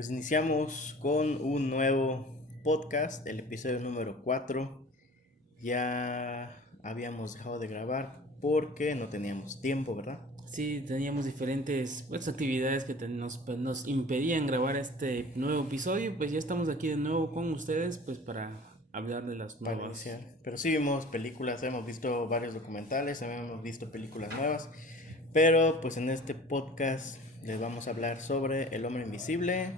Pues iniciamos con un nuevo podcast, el episodio número 4. Ya habíamos dejado de grabar porque no teníamos tiempo, ¿verdad? Sí, teníamos diferentes actividades que nos impedían grabar este nuevo episodio. Pues ya estamos aquí de nuevo con ustedes pues para hablar de las Para nuevas. iniciar. Pero sí vimos películas, hemos visto varios documentales, también hemos visto películas nuevas. Pero pues en este podcast les vamos a hablar sobre El Hombre Invisible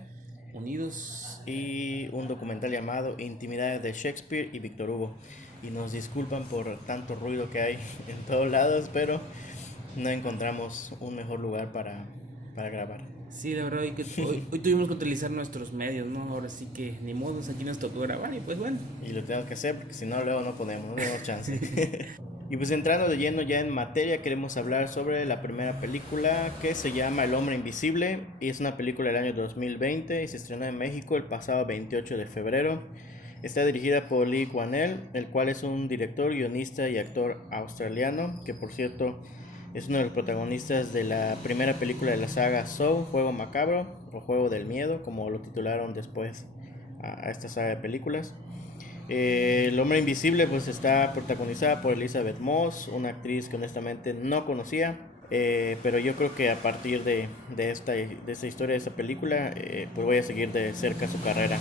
Unidos. y un documental llamado Intimidades de Shakespeare y Víctor Hugo. Y nos disculpan por tanto ruido que hay en todos lados, pero no encontramos un mejor lugar para grabar. Sí, la verdad, hoy tuvimos que utilizar nuestros medios, ¿no? Ahora sí que ni modos, aquí nos tocó grabar y pues bueno. Y lo tengo que hacer porque si no, luego no podemos, no tenemos chance. Y pues entrando de lleno ya en materia, queremos hablar sobre la primera película que se llama El Hombre Invisible. Y es una película del año 2020 y se estrenó en México el pasado 28 de febrero. Está dirigida por Lee Kwanel, el cual es un director, guionista y actor australiano, que por cierto es uno de los protagonistas de la primera película de la saga Saw, Juego Macabro o Juego del Miedo, como lo titularon después a esta saga de películas. El Hombre Invisible pues está protagonizada por Elizabeth Moss, una actriz que honestamente no conocía, pero yo creo que a partir de esta historia, de esta película, pues voy a seguir de cerca su carrera.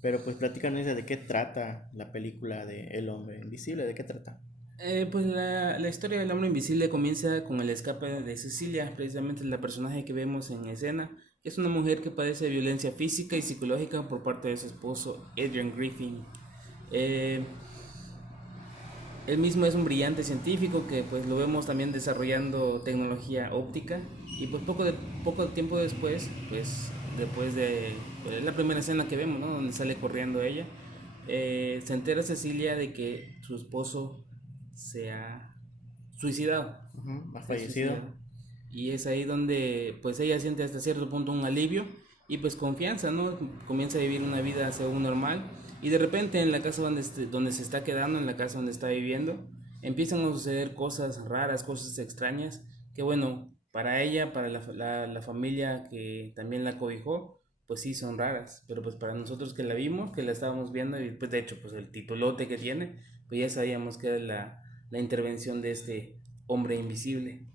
Pero pues platícanos de qué trata la película de El Hombre Invisible, de qué trata. Pues la historia del hombre invisible comienza con el escape de Cecilia, precisamente la personaje que vemos en escena. Es una mujer que padece violencia física y psicológica por parte de su esposo Adrian Griffin. Eh, Él mismo es un brillante científico que pues lo vemos también desarrollando tecnología óptica y pues poco tiempo después, pues después de la primera escena que vemos, ¿no? Donde sale corriendo ella, se entera Cecilia de que su esposo se ha suicidado, Ha se ha fallecido. suicidado. Y es ahí donde pues ella siente hasta cierto punto un alivio y pues confianza, ¿no? Comienza a vivir una vida según normal y de repente en la casa donde se está quedando, en la casa donde está viviendo, empiezan a suceder cosas raras, cosas extrañas, que bueno, para ella, para la familia que también la cobijó, pues sí son raras, pero pues para nosotros que la vimos, que la estábamos viendo y pues de hecho pues el titulote que tiene, pues ya sabíamos que era la intervención de este hombre invisible.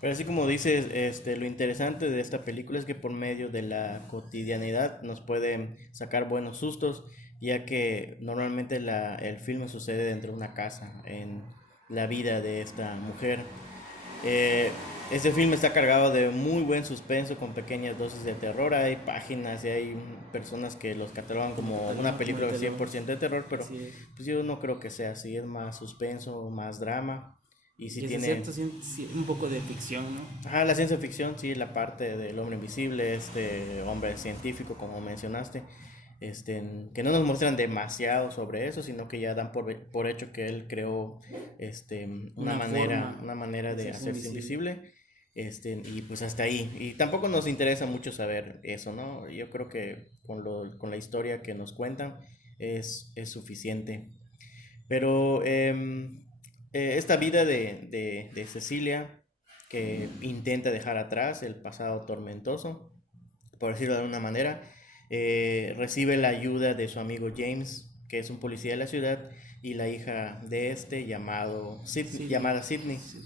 Pero así como dices, lo interesante de esta película es que por medio de la cotidianidad nos pueden sacar buenos sustos, ya que normalmente el filme sucede dentro de una casa, en la vida de esta mujer. Eh, este film está cargado de muy buen suspenso con pequeñas dosis de terror. Hay páginas y hay personas que los catalogan Lo como una catalogan como de película de terror. 100% de terror, pero Así es. pues yo no creo que sea así, es más suspenso, más drama. Y si Y es tiene cierto, un poco de ficción, ¿no? La ciencia ficción, sí, la parte del hombre invisible, este hombre científico, como mencionaste, que no nos muestran demasiado sobre eso, sino que ya dan por hecho que él creó una Una manera, forma una manera de de hacerse hacerse invisible. invisible, y pues hasta ahí. Y tampoco nos interesa mucho saber eso, ¿no? Yo creo que con la historia que nos cuentan es suficiente. Pero esta vida de Cecilia, que intenta dejar atrás el pasado tormentoso, por decirlo de alguna manera, recibe la ayuda de su amigo James, que es un policía de la ciudad, y la hija de este, Sydney. llamada Sydney. Sí.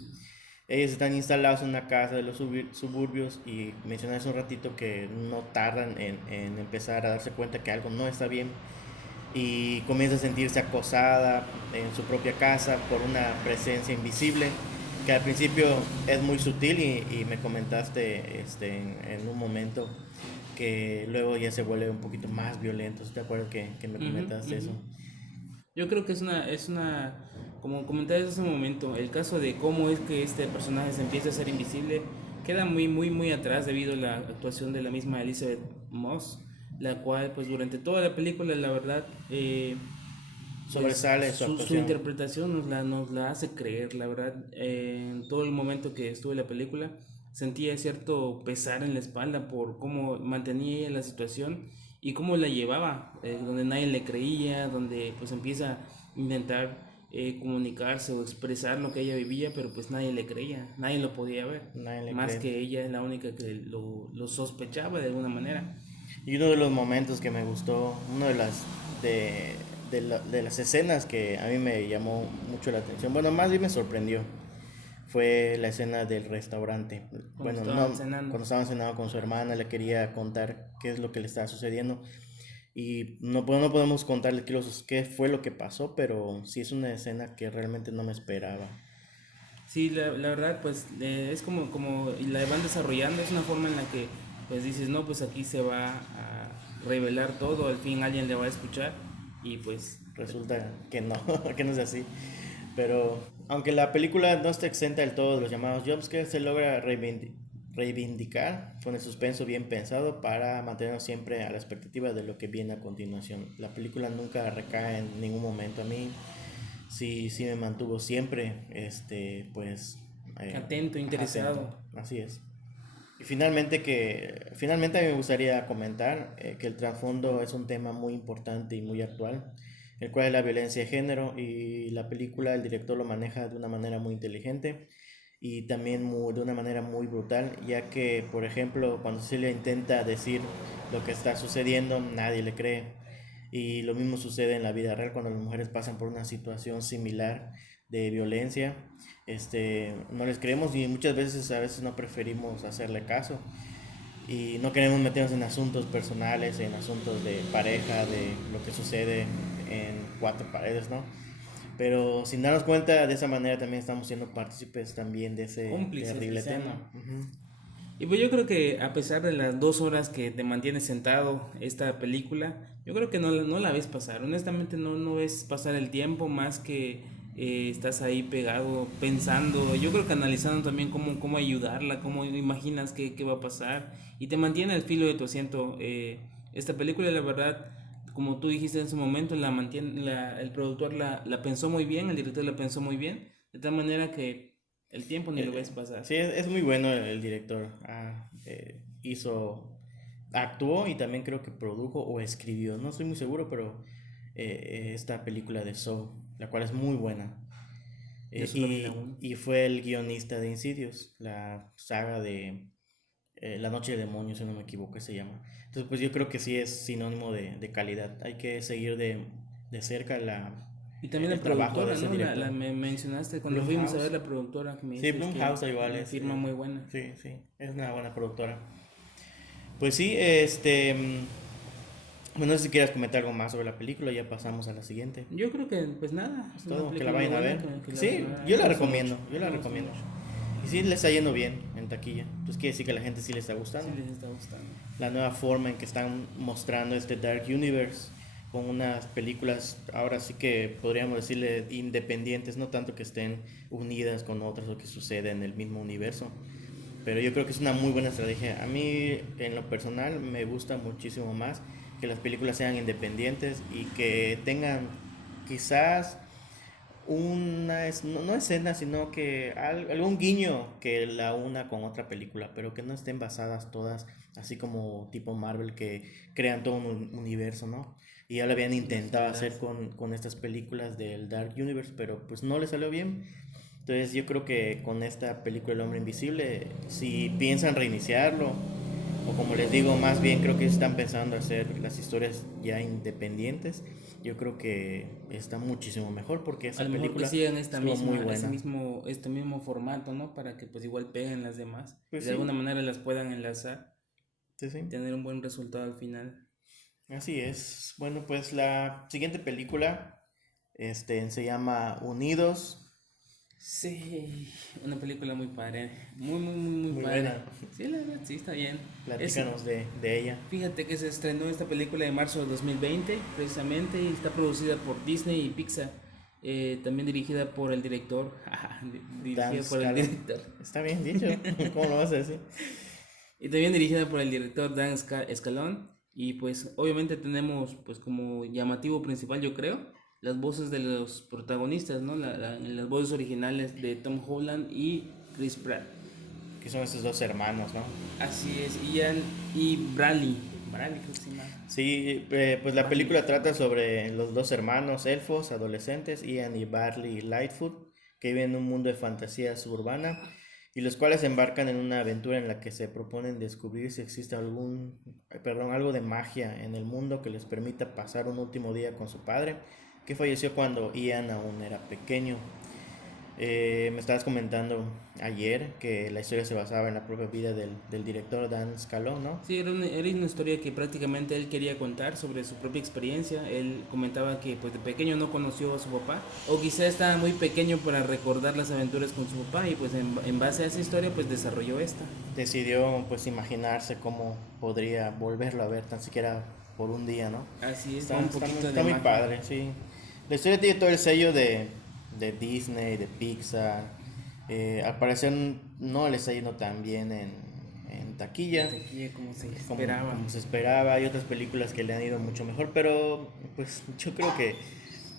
Ellos están instalados en una casa de los suburbios y mencioné hace un ratito que no tardan en empezar a darse cuenta que algo no está bien y comienza a sentirse acosada en su propia casa por una presencia invisible que al principio es muy sutil y me comentaste en un momento que luego ya se vuelve un poquito más violento. ¿Sí? ¿Te acuerdas que me Ujú, comentaste eso? ujú. Yo creo que como comentabas hace un momento, el caso de cómo es que este personaje se empieza a hacer invisible queda muy atrás debido a la actuación de la misma Elizabeth Moss, la cual pues durante toda la película la verdad pues Sobresale su su actuación. interpretación nos la hace creer, la verdad. En todo el momento que estuve en la película sentía cierto pesar en la espalda por cómo mantenía ella la situación y cómo la llevaba, donde nadie le creía, donde pues empieza a intentar comunicarse o expresar lo que ella vivía, pero pues nadie le creía, nadie lo podía ver, Nadie le más cree. que ella es la única que lo sospechaba de alguna manera. Y uno de los momentos que me gustó, una de las escenas que a mí me llamó mucho la atención, bueno, más bien me sorprendió, fue la escena del restaurante. Cuando Bueno, estaban no, cenando. cuando estaban cenando con su hermana, le quería contar qué es lo que le estaba sucediendo. Y no, no podemos contarle qué fue lo que pasó, pero sí es una escena que realmente no me esperaba. Sí, la verdad, pues es como y la van desarrollando, es una forma en la que pues dices, no, pues aquí se va a revelar todo, al fin alguien le va a escuchar y pues Resulta que no, que no es así. Pero aunque la película no está exenta del todo de los llamados jumpscares, se logra reivindicar con el suspenso bien pensado para mantenernos siempre a la expectativa de lo que viene a continuación. La película nunca recae en ningún momento. A mí sí me mantuvo siempre, pues, atento, atento. interesado. Así es. Y finalmente a mí me gustaría comentar que el trasfondo es un tema muy importante y muy actual, el cual es la violencia de género, y la película el director lo maneja de una manera muy inteligente y también de una manera muy brutal, ya que por ejemplo cuando Celia intenta decir lo que está sucediendo nadie le cree, y lo mismo sucede en la vida real cuando las mujeres pasan por una situación similar de violencia. No les creemos y muchas veces a veces no preferimos hacerle caso y no queremos meternos en asuntos personales, en asuntos de pareja, de lo que sucede en cuatro paredes, ¿no? Pero sin darnos cuenta, de esa manera también estamos siendo partícipes también de ese Cómplices terrible quizá, tema. ¿no? Ujú. Y pues yo creo que a pesar de las 2 horas que te mantiene sentado esta película, yo creo que no la ves pasar. Honestamente no ves pasar el tiempo más que estás ahí pegado pensando. Yo creo que analizando también cómo ayudarla, cómo imaginas qué va a pasar. Y te mantiene al filo de tu asiento. Esta película, la verdad, como tú dijiste en su momento, el productor la pensó muy bien, el director la pensó muy bien. De tal manera que el tiempo ni lo ves pasar. Sí, es muy bueno el director. Actuó y también creo que produjo o escribió, no estoy muy seguro, pero esta película de Saw, la cual es muy buena. Yo solo vi la uno. Y fue el guionista de Insidious, la saga de La Noche de Demonios, si no me equivoco, se llama. Entonces, pues yo creo que sí es sinónimo de calidad. Hay que seguir de cerca Y también la el trabajo de productora, ese ¿no? director. Me mencionaste cuando fuimos a ver Blumhouse. la productora que me Sí, dices que Blumhouse igual una es. firma muy buena. Sí, sí, es una buena productora. Pues sí, bueno, no sé si quieras comentar algo más sobre la película, ya pasamos a la siguiente. Yo creo que, pues nada, Es es una todo, que la película muy vayan a buena ver. que la vayan Sí, a ver. A mí yo me la gustó mucho. recomiendo, yo A mí la me gustó recomiendo. mucho. Y sí, le está yendo bien en taquilla. Pues quiere decir que a la gente sí le está Sí gustando. les está gustando. La nueva forma en que están mostrando este Dark Universe con unas películas, ahora sí que podríamos decirle independientes, no tanto que estén unidas con otras o que suceda en el mismo universo. Pero yo creo que es una muy buena estrategia. A mí, en lo personal, me gusta muchísimo más que las películas sean independientes y que tengan quizás no escena, sino que algún guiño que la una con otra película, pero que no estén basadas todas así como tipo Marvel, que crean todo un universo, ¿no? Y ya lo habían Sí, las intentado hacer enlazan. con estas películas del Dark Universe, pero pues no le salió bien. Entonces yo creo que con esta película El Hombre Invisible, si piensan reiniciarlo, o como les digo, más bien creo que están pensando hacer las historias ya independientes, yo creo que está muchísimo mejor porque A esa lo mejor que película sigan estuvo muy buena. este mismo formato, ¿no? Para que pues igual peguen las demás y Pues de alguna sí, manera las puedan enlazar sí, sí. y tener un buen resultado al final. Así es. Bueno, pues la siguiente película se llama Unidos. Sí, una película muy padre, muy Muy padre. buena. Sí, la verdad, sí, está bien. Es, Platícanos de ella. fíjate que se estrenó esta película en marzo de 2020, precisamente, y está producida por Disney y Pixar. También dirigida por el director. Dan Dirigida por el Scala. director. Está bien dicho. ¿Cómo lo vas a decir? Y también dirigida por el director Dan Escalón. Y pues obviamente tenemos pues como llamativo principal yo creo las voces de los protagonistas, ¿no? Las voces originales de Tom Holland y Chris Pratt. Que son estos dos hermanos, ¿no? Así es, Ian y Bradley. Marali, creo que se llama. Sí, pues la Barley. película trata sobre los dos hermanos elfos adolescentes, Ian y Barley Lightfoot, que viven en un mundo de fantasía suburbana y los cuales se embarcan en una aventura en la que se proponen descubrir si existe algo de magia en el mundo que les permita pasar un último día con su padre, que falleció cuando Ian aún era pequeño. Me estabas comentando ayer que la historia se basaba en la propia vida del director Dan Scalone, ¿no? Sí, era una historia que prácticamente él quería contar sobre su propia experiencia. Él comentaba que pues de pequeño no conoció a su papá, o quizá estaba muy pequeño para recordar las aventuras con su papá, y pues en base a esa historia pues desarrolló esta. Decidió pues imaginarse cómo podría volverlo a ver tan siquiera por un día, ¿no? Así es, Está, con un está, muy poquito está de muy magia. padre, sí. La historia tiene todo el sello de Disney, de Pixar. Al parecer no le está yendo tan bien en taquilla Desde aquí como se como, esperaba. como se esperaba. Hay otras películas que le han ido mucho mejor, pero pues yo creo que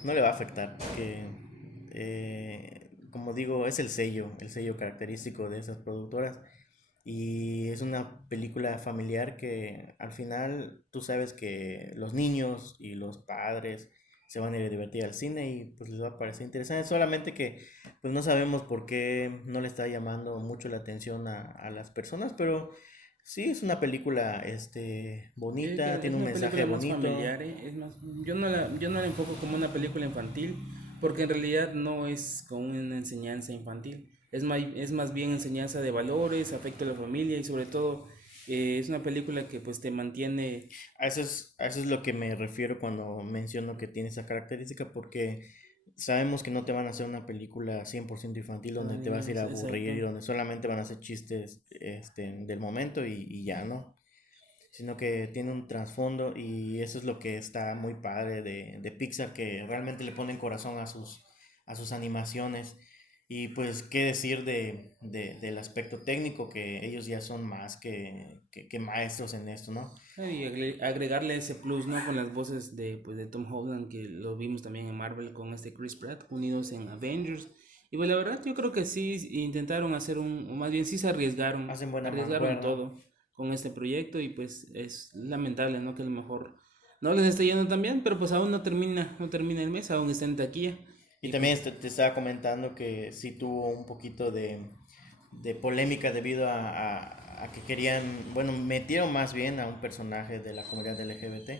no le va a afectar, porque como digo, es el sello característico de esas productoras. Y es una película familiar que al final tú sabes que los niños y los padres se van a ir a divertir al cine y pues les va a parecer interesante. Solamente que pues no sabemos por qué no le está llamando mucho la atención a las personas, pero sí es una película bonita, Es tiene un una mensaje película más bonito. familiar, ¿eh? Es más, yo no la enfoco como una película infantil, porque en realidad no es con una enseñanza infantil. Es más bien enseñanza de valores, afecto a la familia, y sobre todo es una película que pues te mantiene. A eso es lo que me refiero cuando menciono que tiene esa característica, porque sabemos que no te van a hacer una película 100% infantil Para donde te vas a ir a niños, aburrir exacto. y donde solamente van a hacer chistes del momento y ya, ¿no? Sino que tiene un trasfondo y eso es lo que está muy padre de Pixar, que realmente le ponen corazón a sus animaciones. Y pues qué decir del aspecto técnico, que ellos ya son más que maestros en esto, ¿no? Y agregarle ese plus, ¿no? Con las voces de Tom Holland, que lo vimos también en Marvel con este Chris Pratt, unidos en Avengers. Y pues la verdad yo creo que sí intentaron hacer o más bien sí se arriesgaron, Hacen buena arriesgaron mancuerna. todo con este proyecto, y pues es lamentable, ¿no? Que a lo mejor no les esté yendo tan bien, pero pues aún no termina el mes, aún está en taquilla. Y Y también pues te estaba comentando que sí tuvo un poquito de polémica debido a que querían, bueno, metieron más bien a un personaje de la comunidad LGBT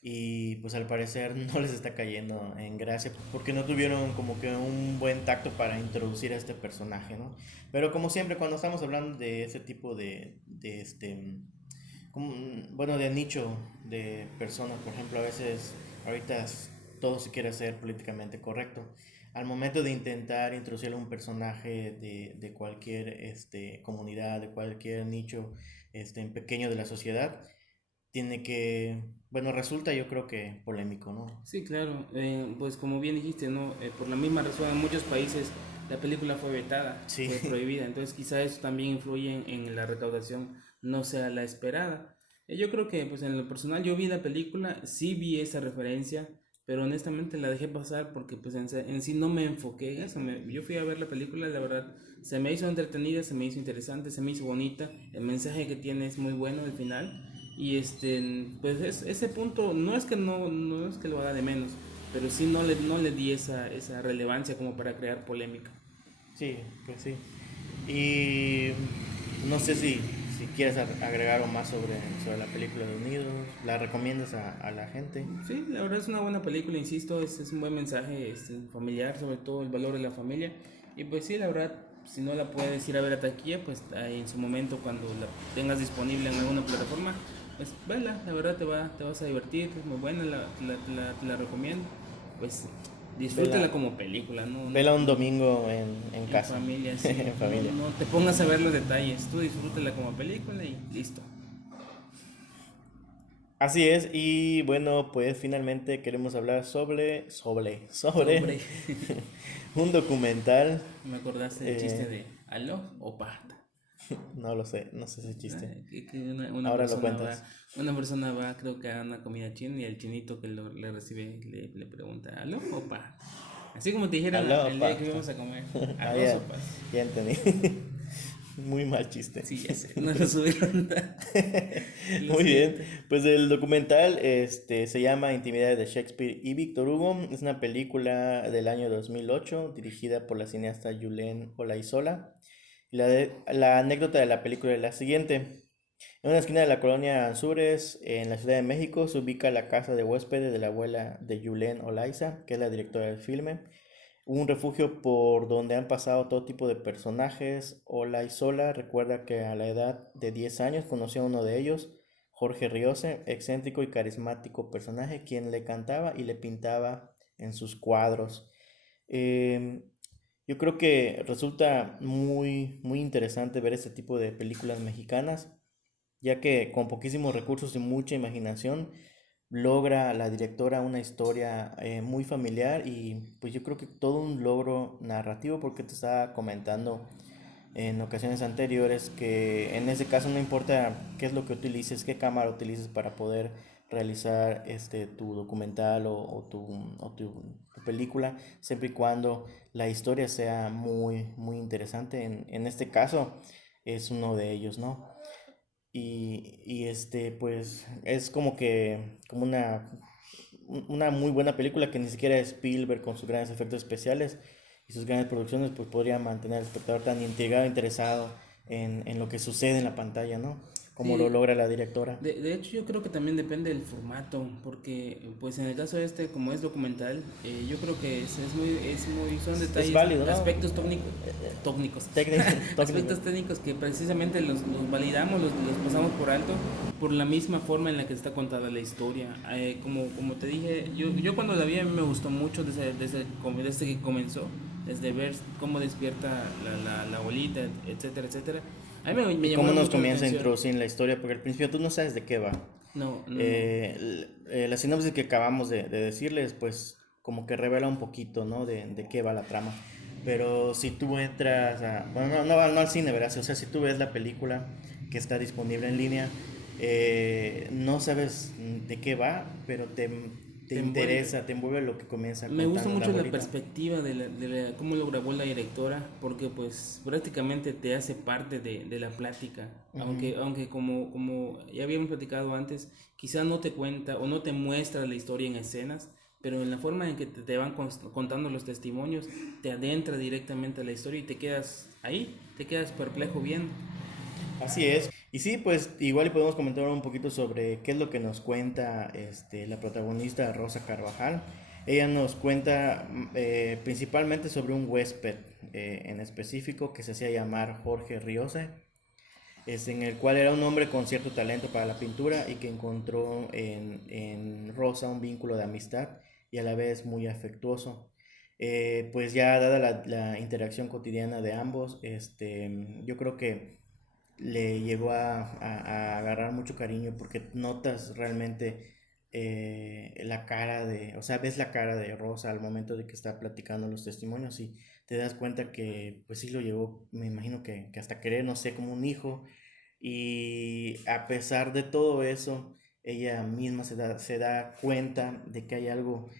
y pues al parecer no les está cayendo en gracia porque no tuvieron como que un buen tacto para introducir a este personaje, ¿no? Pero como siempre cuando estamos hablando de ese tipo bueno, de nicho de personas, por ejemplo, a veces ahorita todo se quiere hacer políticamente correcto. Al momento de intentar introducir un personaje de cualquier comunidad, de cualquier nicho en pequeño de la sociedad, bueno, resulta yo creo que polémico, ¿no? sí, claro, pues como bien dijiste, ¿no? Por la misma razón en muchos países la película fue vetada, Sí, fue prohibida, entonces quizá eso también influye en la recaudación no sea la esperada. Yo creo que pues en lo personal yo vi la película, sí vi esa referencia, pero honestamente la dejé pasar porque pues en sí no me enfoqué en eso. Yo fui a ver la película, la verdad se me hizo entretenida, se me hizo interesante, se me hizo bonita, el mensaje que tiene es muy bueno al final. Y pues ese punto no es que lo haga de menos, pero sí no le di esa relevancia como para crear polémica. sí, pues sí. Y no sé si quieres agregar algo más sobre la película de Unidos. ¿La recomiendas a la gente? Sí, la verdad es una buena película, insisto, es un buen mensaje familiar, sobre todo el valor de la familia. Y pues sí, la verdad, si no la puedes ir a ver a taquilla, pues ahí en su momento, cuando la tengas disponible en alguna plataforma, pues vela, la verdad te vas a divertir, es muy buena, te la recomiendo. Pues Vela, disfrútala como película, no, no, vela un no, domingo en en casa, familia, sí, en no, familia. no te pongas a ver los detalles, tú disfrútala como película y listo. Así es, y bueno, pues finalmente queremos hablar sobre Sobre, un documental. me acordaste del chiste eh, de aló o pata. no lo sé, no sé ese chiste. Que una Ahora lo persona va, cuentas. una persona va, creo que a una comida china, y el chinito que le recibe le pregunta, ¿aló, opa? Así como te dijeron Aló, el día que pata. íbamos a comer, Ah, ¿aló, ya, sopas? ya entendí. Muy mal chiste. Sí, ya sé, no lo subieron. Lo Muy bien. siento. Pues el documental se llama Intimidades de Shakespeare y Víctor Hugo. Es una película del año 2008 dirigida por la cineasta Julen Olaizola. La anécdota de la película es la siguiente. En una esquina de la colonia Anzures, en la Ciudad de México, se ubica la casa de huéspedes de la abuela de Julen Olaiza, que es la directora del filme. Un refugio por donde han pasado todo tipo de personajes. Olaizola recuerda que a la edad de 10 años conoció a uno de ellos, Jorge Riose, excéntrico y carismático personaje, quien le cantaba y le pintaba en sus cuadros. Eh, yo creo que resulta muy interesante ver este tipo de películas mexicanas, ya que con poquísimos recursos y mucha imaginación logra la directora una historia muy familiar y pues yo creo que todo un logro narrativo porque te estaba comentando en ocasiones anteriores que en ese caso no importa qué es lo que utilices, qué cámara utilices para poder realizar tu documental o tu película, siempre y cuando la historia sea muy interesante. En este caso es uno de ellos, ¿no? Pues es como que, como una muy buena película que ni siquiera Spielberg con sus grandes efectos especiales y sus grandes producciones pues podría mantener al espectador tan intrigado, interesado en lo que sucede en la pantalla, ¿no? Como lo Sí, logra la directora. de hecho yo creo que también depende del formato, porque pues en el caso este, como es documental, yo creo que son Es detalles, válido, ¿no? aspectos técnicos, Técnico, técnico. aspectos técnicos que precisamente los validamos, los pasamos por alto, por la misma forma en la que está contada la historia. Como te dije, yo cuando la vi a mí me gustó mucho desde que comenzó, desde ver cómo despierta la abuelita, etcétera, etcétera. A mí me Y llamó cómo nos mucho la comienza a atención. introducir en la historia, porque al principio tú no sabes de qué va. No, no, no. La sinopsis que acabamos de decirles, pues como que revela un poquito, ¿no? De qué va la trama. Pero si tú entras a... Bueno, no al cine, ¿verdad? O sea, si tú ves la película que está disponible en línea, no sabes de qué va, pero te Te envuelve. interesa, te envuelve lo que comienza Me gusta contando la mucho la abuelita. perspectiva cómo lo grabó la directora, porque pues prácticamente te hace parte de la plática, Ujú. aunque como ya habíamos platicado antes, quizás no te cuenta o no te muestra la historia en escenas, pero en la forma en que te van contando los testimonios, te adentra directamente a la historia y te quedas ahí, te quedas perplejo viendo. Así es. Y sí, pues igual y podemos comentar un poquito sobre qué es lo que nos cuenta la protagonista Rosa Carvajal. Ella nos cuenta principalmente sobre un huésped en específico que se hacía llamar Jorge Riose, en el cual era un hombre con cierto talento para la pintura y que encontró en Rosa un vínculo de amistad y a la vez muy afectuoso. Pues ya dada la interacción cotidiana de ambos, yo creo que le llegó a agarrar mucho cariño porque notas realmente la cara o sea, ves la cara de Rosa al momento de que está platicando los testimonios y te das cuenta que pues sí lo llevó, me imagino que hasta querer, no sé, como un hijo. Y a pesar de todo eso, ella misma se da cuenta de que hay algo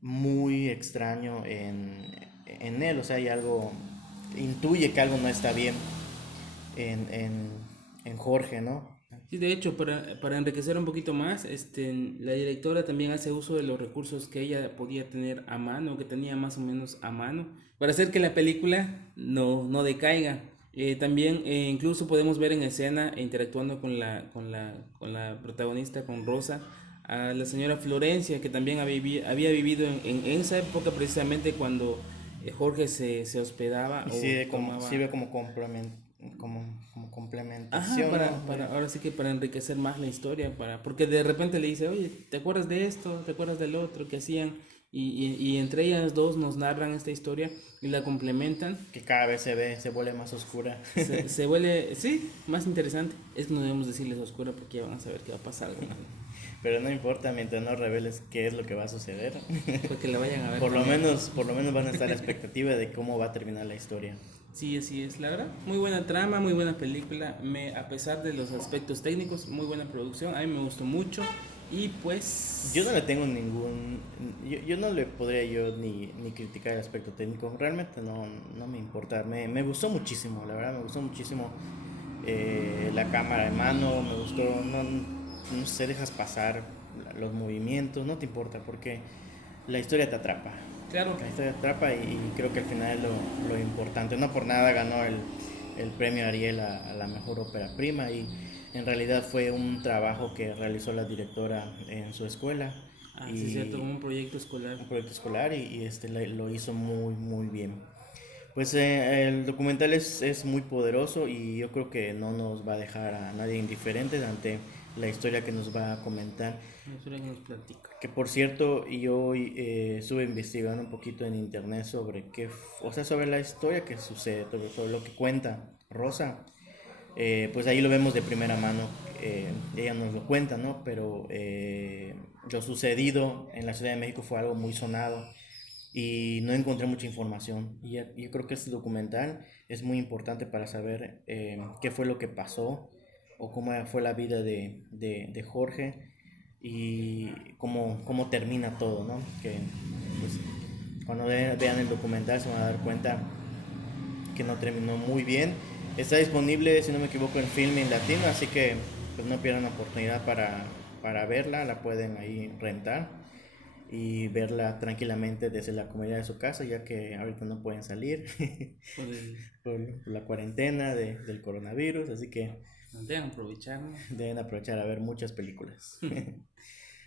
muy extraño en él, o sea, hay algo, intuye que algo no está bien en Jorge, ¿no? Sí, de hecho, para enriquecer un poquito más, la directora también hace uso de los recursos que ella podía tener a mano, que tenía más o menos a mano, para hacer que la película no decaiga. También incluso podemos ver en escena, interactuando con la protagonista, con Rosa, a la señora Florencia, que también había vivido en esa época precisamente cuando Jorge se hospedaba Y o sirve tomaba. como Ajá, complementación, ¿no? ahora sí que para enriquecer más la historia, porque de repente le dice, oye, ¿te acuerdas de esto? ¿Te acuerdas del otro que hacían? Y entre ellas dos nos narran esta historia y la complementan. Que cada vez se vuelve más oscura. Se vuelve, sí, más interesante. Es que no debemos decirles oscura porque ya van a saber que va a pasar algo malo. Pero no importa mientras no reveles qué es lo que va a suceder. Para que la vayan a ver Por lo también. menos, por lo menos van a estar a la expectativa de cómo va a terminar la historia. Sí, así es, la verdad. Muy buena trama, muy buena película. A pesar de los aspectos técnicos, muy buena producción. A mí me gustó mucho. Y pues... Yo no le tengo ningún... Yo no le podría yo ni criticar el aspecto técnico. Realmente no me importa. Me gustó muchísimo, la verdad, me gustó muchísimo la cámara de mano. Me gustó, no sé, dejas pasar los movimientos, no te importa porque la historia te atrapa. Claro, La historia te atrapa y creo que al final es lo importante. No por nada ganó el premio Ariel a la mejor ópera prima y en realidad fue un trabajo que realizó la directora en su escuela sí es cierto, y como un proyecto escolar. un proyecto escolar y lo hizo muy bien. Pues el documental es muy poderoso y yo creo que no nos va a dejar a nadie indiferente ante la historia que nos va a comentar. La historia que nos platica. Que por cierto, yo estuve investigando un poquito en internet sobre o sea, sobre la historia que sucede, sobre lo que cuenta Rosa. Pues ahí lo vemos de primera mano, ella nos lo cuenta, ¿no? Pero lo sucedido en la Ciudad de México fue algo muy sonado y no encontré mucha información. Y yo creo que este documental es muy importante para saber qué fue lo que pasó o cómo fue la vida de Jorge y cómo termina todo, ¿no? Que pues, cuando vean el documental se van a dar cuenta que no terminó muy bien. Está disponible, si no me equivoco, en Filmin Latino, así que pues no pierdan la oportunidad para verla, la pueden ahí rentar y verla tranquilamente desde la comodidad de su casa, ya que ahorita no pueden salir Por el... por la cuarentena del coronavirus, así que Deben aprovechar, ¿no? deben aprovechar a ver muchas películas.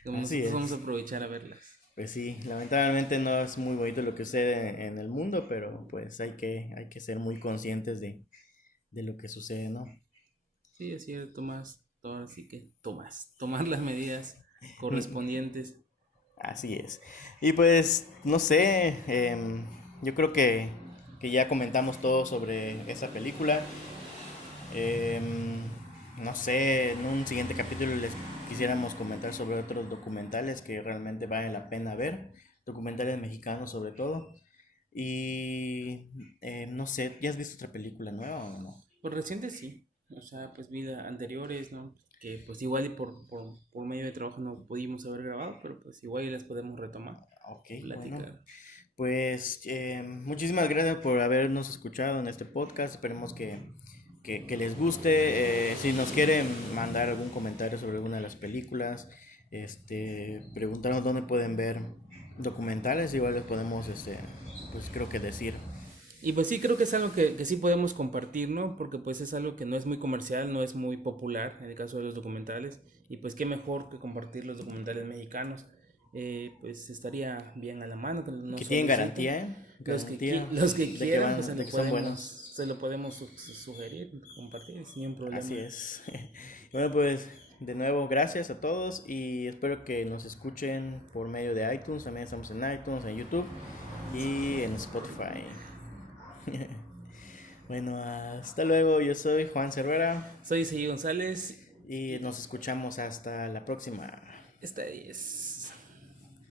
Como Así nosotros vamos a es. aprovechar a verlas. Pues sí, lamentablemente no es muy bonito lo que sucede en el mundo, pero pues hay que ser muy conscientes de lo que sucede, ¿no? Sí, es cierto, Tomás. Ahora sí que tomar las medidas correspondientes. Así es. Y pues, no sé, yo creo que ya comentamos todo sobre esa película. Em, no sé, en un siguiente capítulo les quisiéramos comentar sobre otros documentales que realmente vale la pena ver, documentales mexicanos sobre todo. Y no sé, ¿ya has visto otra película nueva o no? Pues reciente sí. O sea, pues vida anteriores, ¿no? Que pues igual y por medio de trabajo no pudimos haber grabado, pero pues igual y las podemos retomar, Ok, bueno. platicar. Pues muchísimas gracias por habernos escuchado en este podcast. Esperemos que les guste. Si nos quieren mandar algún comentario sobre alguna de las películas, preguntarnos dónde pueden ver documentales, igual les podemos, pues creo que decir. Y pues sí, creo que es algo que sí podemos compartir, ¿no? Porque pues es algo que no es muy comercial, no es muy popular en el caso de los documentales. Y pues qué mejor que compartir los documentales mexicanos. Pues estaría bien a la mano que nos Que tienen soliciten. garantía, ¿eh? Garantía Los que de que quieran, pues de que son buenos. se lo podemos sugerir, compartir sin ningún problema. Así es. Bueno, pues de nuevo gracias a todos y espero que nos escuchen por medio de iTunes. También estamos en iTunes, en YouTube y en Spotify. Bueno, hasta luego. Yo soy Juan Cervera Soy Seguí González. y nos escuchamos hasta la próxima. Esta es...